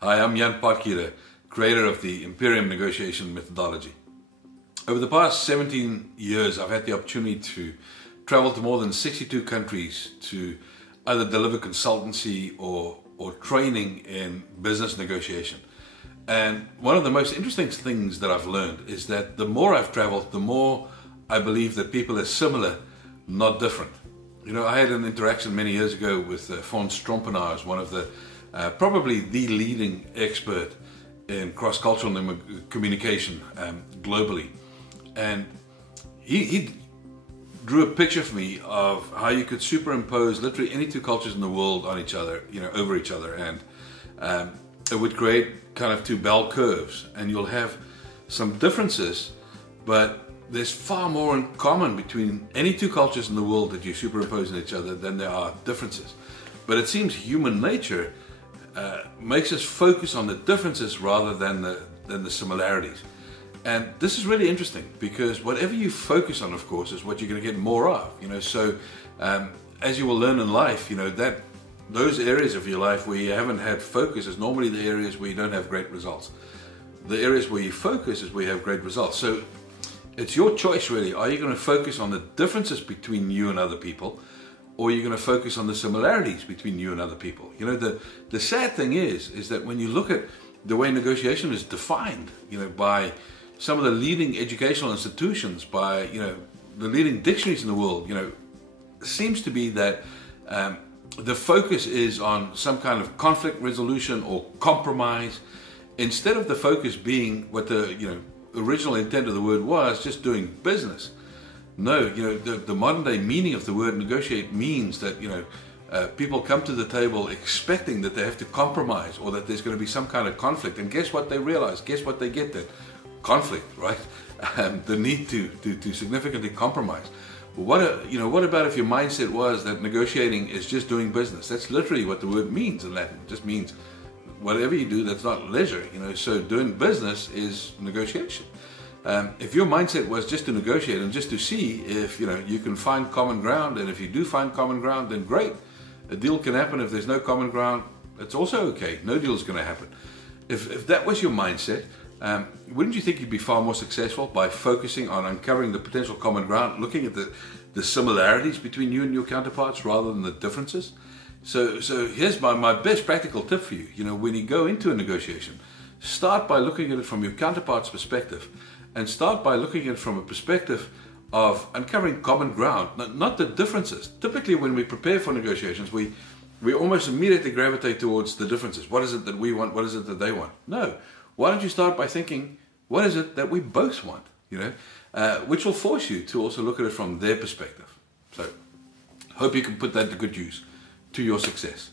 Hi, I'm Jan Potgieter, creator of the Imperium Negotiation Methodology. Over the past 17 years, I've had the opportunity to travel to more than 62 countries to either deliver consultancy or training in business negotiation. And one of the most interesting things that I've learned is that the more I've traveled, the more I believe that people are similar, not different. You know, I had an interaction many years ago with Fons Trompenaars, one of the probably the leading expert in cross-cultural communication globally. And he drew a picture for me of how you could superimpose literally any two cultures in the world on each other, over each other, and it would create kind of two bell curves, and you'll have some differences, but there's far more in common between any two cultures in the world that you superimpose on each other than there are differences. But it seems human nature makes us focus on the differences rather than the similarities. And this is really interesting because whatever you focus on, of course, is what you're going to get more of. So as you will learn in life, that those areas of your life where you haven't had focus is normally the areas where you don't have great results. The areas where you focus is where you have great results. So it's your choice, really. Are you going to focus on the differences between you and other people, or are you going to focus on the similarities between you and other people? The sad thing is that when you look at the way negotiation is defined, by some of the leading educational institutions, by the leading dictionaries in the world, it seems to be that the focus is on some kind of conflict resolution or compromise, instead of the focus being what the original intent of the word was, just doing business. No, the modern day meaning of the word negotiate means that people come to the table expecting that they have to compromise or that there's going to be some kind of conflict, and guess what they realize? Guess what they get then? Conflict, right? The need to significantly compromise. What about if your mindset was that negotiating is just doing business? That's literally what the word means in Latin. It just means whatever you do that's not leisure. So doing business is negotiation. If your mindset was just to negotiate and just to see if you can find common ground, and if you do find common ground, then great. A deal can happen. If there's no common ground, it's also okay. No deal is going to happen. If that was your mindset, wouldn't you think you'd be far more successful by focusing on uncovering the potential common ground, looking at the similarities between you and your counterparts rather than the differences? So here's my best practical tip for you. When you go into a negotiation, start by looking at it from your counterpart's perspective, and start by looking at it from a perspective of uncovering common ground, not the differences. Typically when we prepare for negotiations, we almost immediately gravitate towards the differences. What is it that we want? What is it that they want? No. Why don't you start by thinking, what is it that we both want? Which will force you to also look at it from their perspective. So, hope you can put that to good use to your success.